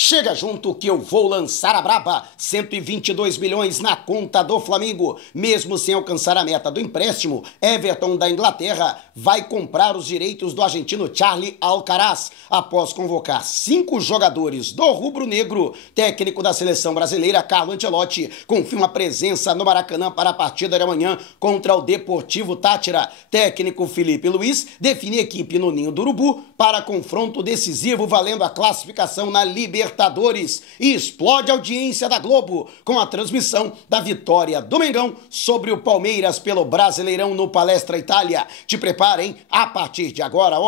Chega junto que eu vou lançar a braba. 122 milhões na conta do Flamengo. Mesmo sem alcançar a meta do empréstimo, Everton da Inglaterra vai comprar os direitos do argentino Charly Alcaraz. Após convocar 5 jogadores do rubro-negro, técnico da seleção brasileira Carlo Ancelotti confirma presença no Maracanã para a partida de amanhã contra o Deportivo Táchira. Técnico Felipe Luiz define equipe no Ninho do Urubu para confronto decisivo valendo a classificação na Libertadores e explode a audiência da Globo com a transmissão da vitória do Mengão sobre o Palmeiras pelo Brasileirão no Palestra Itália. Te preparem, a partir de agora,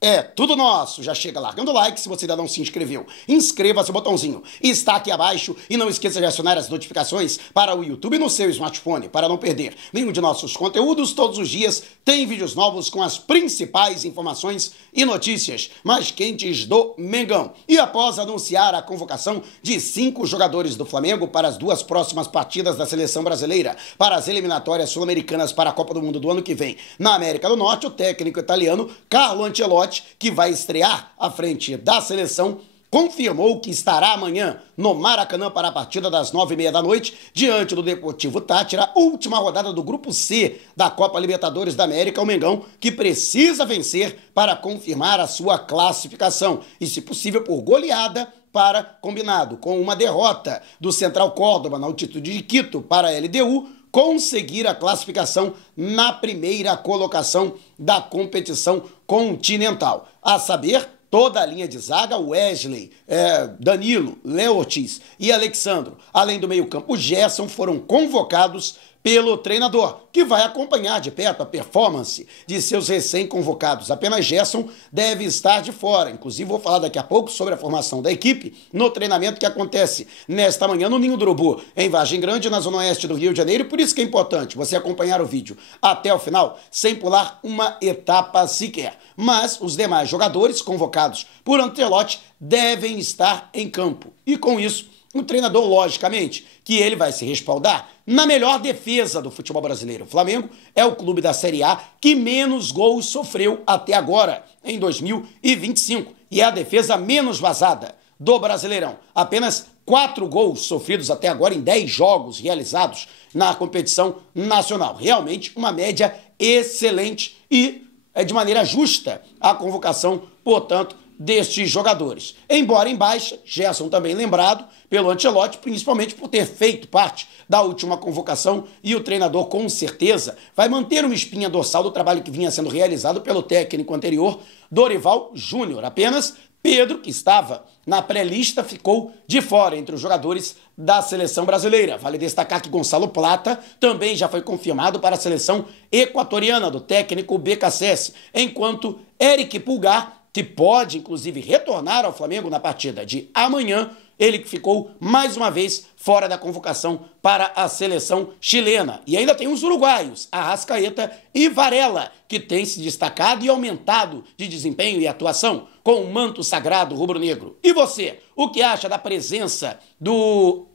é tudo nosso. Já chega largando o like se você ainda não se inscreveu. Inscreva-se no botãozinho. Está aqui abaixo e não esqueça de acionar as notificações para o YouTube no seu smartphone para não perder nenhum de nossos conteúdos. Todos os dias tem vídeos novos com as principais informações e notícias mais quentes do Mengão. E após anunciar a convocação de 5 jogadores do Flamengo para as 2 próximas partidas da seleção brasileira para as eliminatórias sul-americanas para a Copa do Mundo do ano que vem na América do Norte, o técnico italiano Carlo Ancelotti, que vai estrear à frente da seleção, confirmou que estará amanhã no Maracanã para a partida das 9h30 da noite, diante do Deportivo Táchira, última rodada do Grupo C da Copa Libertadores da América, o Mengão, que precisa vencer para confirmar a sua classificação, e se possível por goleada, para, combinado com uma derrota do Central Córdoba na altitude de Quito para a LDU, conseguir a classificação na primeira colocação da competição continental. A saber, toda a linha de zaga, Wesley, Danilo, Léo Ortiz e Alexandro, além do meio-campo Gerson, foram convocados pelo treinador, que vai acompanhar de perto a performance de seus recém-convocados. Apenas Gerson deve estar de fora. Inclusive, vou falar daqui a pouco sobre a formação da equipe no treinamento que acontece nesta manhã no Ninho do Urubu, em Vargem Grande, na zona oeste do Rio de Janeiro. Por isso que é importante você acompanhar o vídeo até o final, sem pular uma etapa sequer. Mas os demais jogadores convocados por Ancelotti devem estar em campo. E com isso, o treinador, logicamente, que ele vai se respaldar na melhor defesa do futebol brasileiro. O Flamengo é o clube da Série A que menos gols sofreu até agora, em 2025. E é a defesa menos vazada do Brasileirão. Apenas 4 gols sofridos até agora em 10 jogos realizados na competição nacional. Realmente uma média excelente e é de maneira justa a convocação, portanto, destes jogadores. Embora em baixa, Gerson também lembrado pelo Ancelotti, principalmente por ter feito parte da última convocação, e o treinador com certeza vai manter uma espinha dorsal do trabalho que vinha sendo realizado pelo técnico anterior, Dorival Júnior. Apenas Pedro, que estava na pré-lista, ficou de fora entre os jogadores da seleção brasileira. Vale destacar que Gonçalo Plata também já foi confirmado para a seleção equatoriana do técnico BKSS, enquanto Eric Pulgar, que pode, inclusive, retornar ao Flamengo na partida de amanhã, ele que ficou, mais uma vez, fora da convocação para a seleção chilena. E ainda tem os uruguaios, Arrascaeta e Varela, que têm se destacado e aumentado de desempenho e atuação com o manto sagrado rubro-negro. E você, o que acha da presença do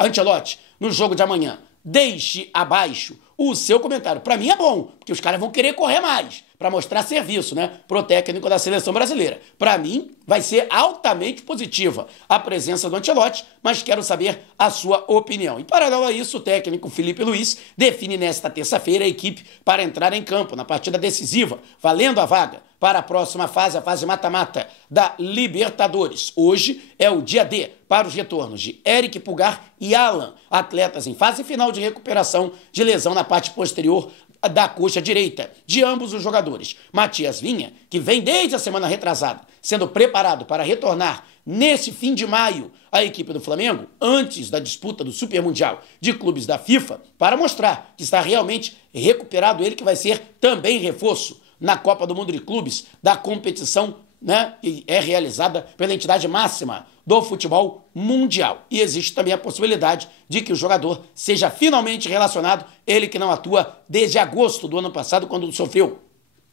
Ancelotti no jogo de amanhã? Deixe abaixo o seu comentário. Para mim é bom, porque os caras vão querer correr mais para mostrar serviço, né, pro técnico da seleção brasileira. Para mim, vai ser altamente positiva a presença do Ancelotti, mas quero saber a sua opinião. Em paralelo a isso, o técnico Felipe Luiz define nesta terça-feira a equipe para entrar em campo na partida decisiva, valendo a vaga para a próxima fase, a fase mata-mata da Libertadores. Hoje é o dia D para os retornos de Eric Pulgar e Alan, atletas em fase final de recuperação de lesão na parte posterior da coxa direita de ambos os jogadores. Matias Vinha, que vem desde a semana retrasada, sendo preparado para retornar nesse fim de maio à equipe do Flamengo, antes da disputa do Super Mundial de Clubes da FIFA, para mostrar que está realmente recuperado, ele que vai ser também reforço na Copa do Mundo de Clubes da competição, né, que é realizada pela entidade máxima do futebol mundial. E existe também a possibilidade de que o jogador seja finalmente relacionado, ele que não atua desde agosto do ano passado, quando sofreu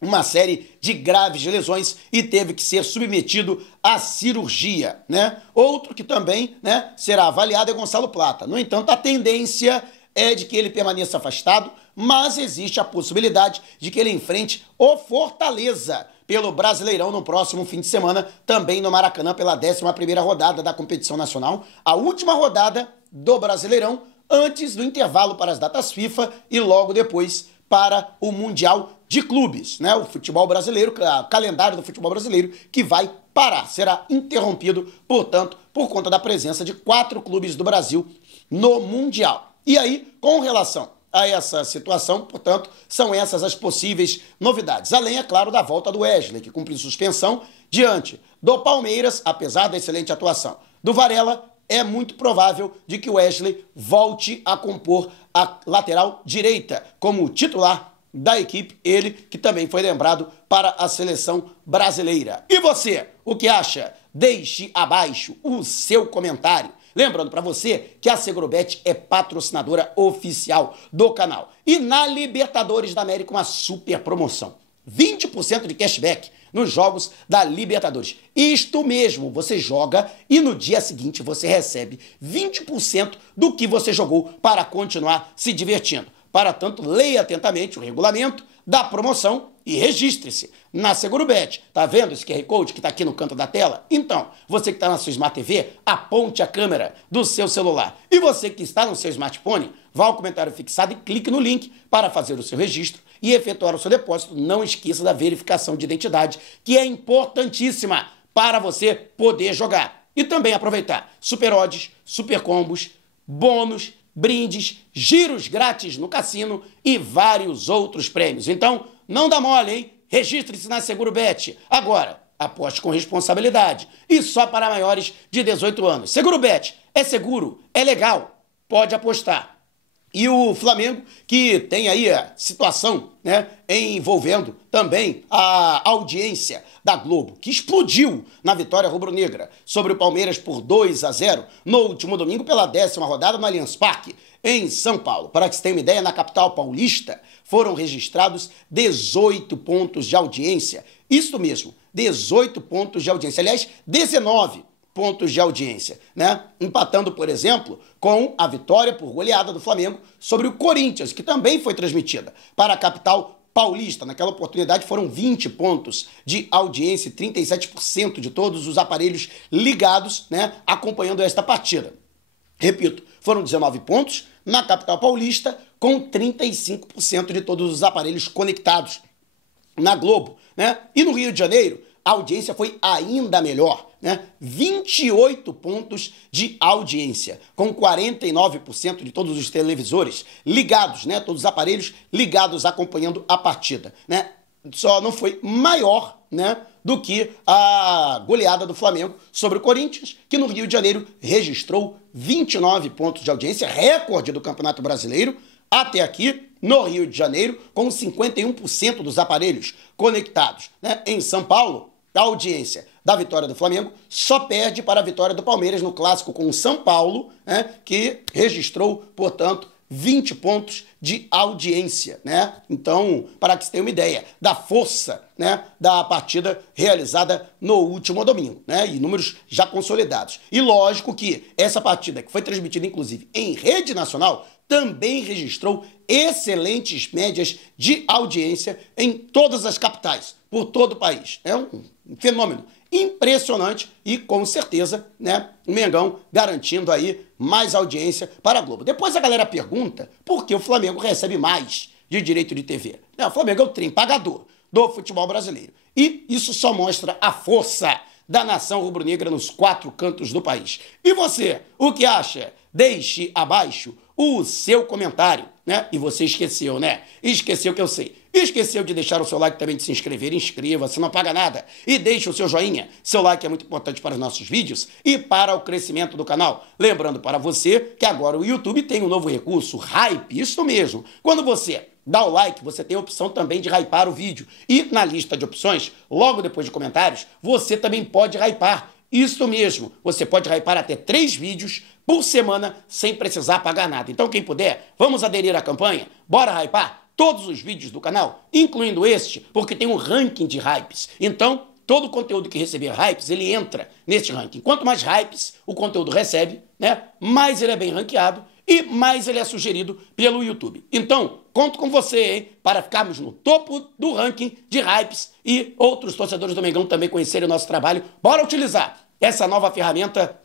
uma série de graves lesões e teve que ser submetido à cirurgia, né? Outro que também, né, será avaliado é Gonçalo Plata. No entanto, a tendência é de que ele permaneça afastado, mas existe a possibilidade de que ele enfrente o Fortaleza pelo Brasileirão no próximo fim de semana, também no Maracanã, pela 11ª rodada da competição nacional, a última rodada do Brasileirão, antes do intervalo para as datas FIFA e logo depois para o Mundial de Clubes, né? O futebol brasileiro, o calendário do futebol brasileiro, que vai parar, será interrompido, portanto, por conta da presença de 4 clubes do Brasil no Mundial. E aí, com relação a essa situação, portanto, são essas as possíveis novidades. Além, é claro, da volta do Wesley, que cumpriu suspensão diante do Palmeiras, apesar da excelente atuação do Varela. É muito provável de que o Wesley volte a compor a lateral direita como titular da equipe, ele que também foi lembrado para a seleção brasileira. E você, o que acha? Deixe abaixo o seu comentário. Lembrando para você que a Segurobet é patrocinadora oficial do canal. E na Libertadores da América, uma super promoção. 20% de cashback nos jogos da Libertadores. Isto mesmo, você joga e no dia seguinte você recebe 20% do que você jogou para continuar se divertindo. Para tanto, leia atentamente o regulamento da promoção e registre-se na Segurobet. Tá vendo esse QR Code que está aqui no canto da tela? Então, você que está na sua Smart TV, aponte a câmera do seu celular. E você que está no seu smartphone, vá ao comentário fixado e clique no link para fazer o seu registro e efetuar o seu depósito. Não esqueça da verificação de identidade, que é importantíssima para você poder jogar. E também aproveitar super odds, super combos, bônus, brindes, giros grátis no cassino e vários outros prêmios. Então, não dá mole, hein? Registre-se na Segurobet. Agora, aposte com responsabilidade e só para maiores de 18 anos. Segurobet é seguro, é legal, pode apostar. E o Flamengo, que tem aí a situação, né, envolvendo também a audiência da Globo, que explodiu na vitória rubro-negra sobre o Palmeiras por 2-0 no último domingo pela 10ª rodada no Allianz Parque, em São Paulo. Para que você tenha uma ideia, na capital paulista foram registrados 18 pontos de audiência. Isso mesmo, 18 pontos de audiência. Aliás, 19 pontos de audiência, né? Empatando, por exemplo, com a vitória por goleada do Flamengo sobre o Corinthians, que também foi transmitida para a capital paulista. Naquela oportunidade foram 20 pontos de audiência e 37% de todos os aparelhos ligados, né, acompanhando esta partida. Repito, foram 19 pontos na capital paulista, com 35% de todos os aparelhos conectados na Globo, né? E no Rio de Janeiro, a audiência foi ainda melhor, né? 28 pontos de audiência, com 49% de todos os televisores ligados, né? Todos os aparelhos ligados acompanhando a partida, né? Só não foi maior, né, do que a goleada do Flamengo sobre o Corinthians, que no Rio de Janeiro registrou 29 pontos de audiência, recorde do Campeonato Brasileiro, até aqui no Rio de Janeiro, com 51% dos aparelhos conectados, né? Em São Paulo, a audiência da vitória do Flamengo só perde para a vitória do Palmeiras no clássico com o São Paulo, né, que registrou, portanto, 20 pontos de audiência, né? Então, para que você tenha uma ideia da força, né, da partida realizada no último domingo, né? E números já consolidados. E lógico que essa partida, que foi transmitida inclusive em rede nacional, também registrou excelentes médias de audiência em todas as capitais, por todo o país. É um fenômeno impressionante e, com certeza, né, o Mengão garantindo aí mais audiência para a Globo. Depois a galera pergunta por que o Flamengo recebe mais de direito de TV. O Flamengo é o trem pagador do futebol brasileiro. E isso só mostra a força da nação rubro-negra nos 4 cantos do país. E você, o que acha? Deixe abaixo o seu comentário, né? E você esqueceu, né? Esqueceu que eu sei. Esqueceu de deixar o seu like também, de se inscrever. Inscreva-se, não paga nada. E deixe o seu joinha. Seu like é muito importante para os nossos vídeos e para o crescimento do canal. Lembrando para você que agora o YouTube tem um novo recurso, Hype. Isso mesmo. Quando você dá o like, você tem a opção também de hypar o vídeo. E na lista de opções, logo depois de comentários, você também pode hypar. Isso mesmo. Você pode hypar até 3 vídeos por semana sem precisar pagar nada. Então, quem puder, vamos aderir à campanha? Bora hypar todos os vídeos do canal, incluindo este, porque tem um ranking de hypes. Então, todo conteúdo que receber hypes, ele entra neste ranking. Quanto mais hypes o conteúdo recebe, né, mais ele é bem ranqueado e mais ele é sugerido pelo YouTube. Então, conto com você, hein, para ficarmos no topo do ranking de hypes e outros torcedores do Mengão também conhecerem o nosso trabalho. Bora utilizar essa nova ferramenta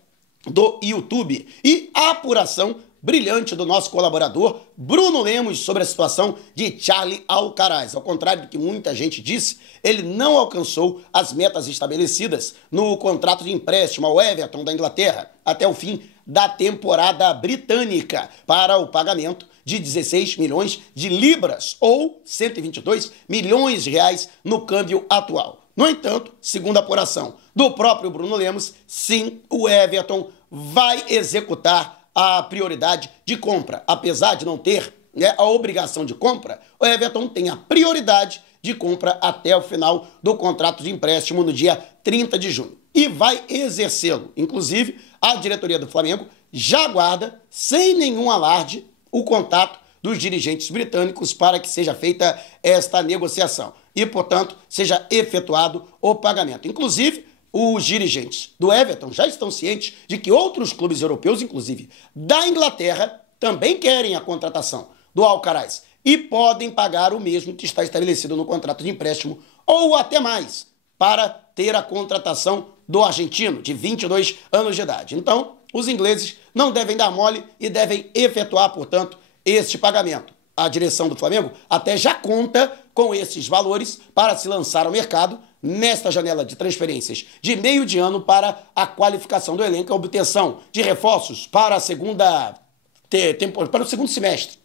do YouTube. E a apuração brilhante do nosso colaborador Bruno Lemos sobre a situação de Charlie Alcaraz. Ao contrário do que muita gente disse, ele não alcançou as metas estabelecidas no contrato de empréstimo ao Everton da Inglaterra até o fim da temporada britânica para o pagamento de 16 milhões de libras ou 122 milhões de reais no câmbio atual. No entanto, segundo a apuração do próprio Bruno Lemos, sim, o Everton vai executar a prioridade de compra. Apesar de não ter, né, a obrigação de compra, o Everton tem a prioridade de compra até o final do contrato de empréstimo no dia 30 de junho. E vai exercê-lo. Inclusive, a diretoria do Flamengo já aguarda, sem nenhum alarde, o contato dos dirigentes britânicos para que seja feita esta negociação e, portanto, seja efetuado o pagamento. Inclusive, os dirigentes do Everton já estão cientes de que outros clubes europeus, inclusive da Inglaterra, também querem a contratação do Alcaraz e podem pagar o mesmo que está estabelecido no contrato de empréstimo ou até mais para ter a contratação do argentino de 22 anos de idade. Então, os ingleses não devem dar mole e devem efetuar, portanto, este pagamento. A direção do Flamengo até já conta com esses valores para se lançar ao mercado nesta janela de transferências de meio de ano para a qualificação do elenco e a obtenção de reforços para para o segundo semestre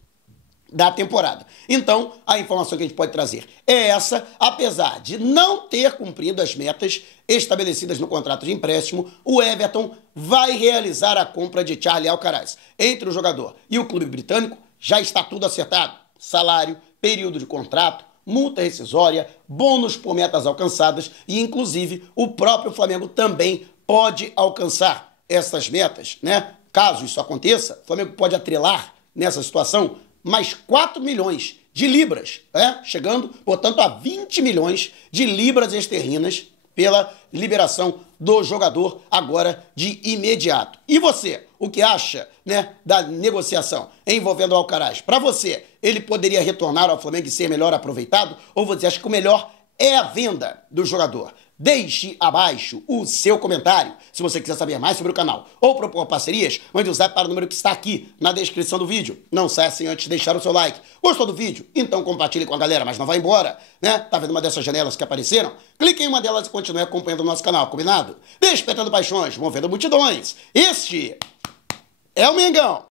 da temporada. Então, a informação que a gente pode trazer é essa: apesar de não ter cumprido as metas estabelecidas no contrato de empréstimo, o Everton vai realizar a compra de Charlie Alcaraz. Entre o jogador e o clube britânico já está tudo acertado: salário, período de contrato, multa rescisória, bônus por metas alcançadas e, inclusive, o próprio Flamengo também pode alcançar essas metas, né? Caso isso aconteça, o Flamengo pode atrelar nessa situação mais 4 milhões de libras, chegando, portanto, a 20 milhões de libras esterlinas pela liberação do jogador agora de imediato. E você, o que acha, né, da negociação envolvendo o Alcaraz? Para você, ele poderia retornar ao Flamengo e ser melhor aproveitado? Ou você acha que o melhor é a venda do jogador? Deixe abaixo o seu comentário. Se você quiser saber mais sobre o canal ou propor parcerias, mande um zap para o número que está aqui na descrição do vídeo. Não saia sem antes deixar o seu like. Gostou do vídeo? Então compartilhe com a galera, mas não vá embora, né? Tá vendo uma dessas janelas que apareceram? Clique em uma delas e continue acompanhando o nosso canal, combinado? Despertando paixões, movendo multidões. Este é o Mengão.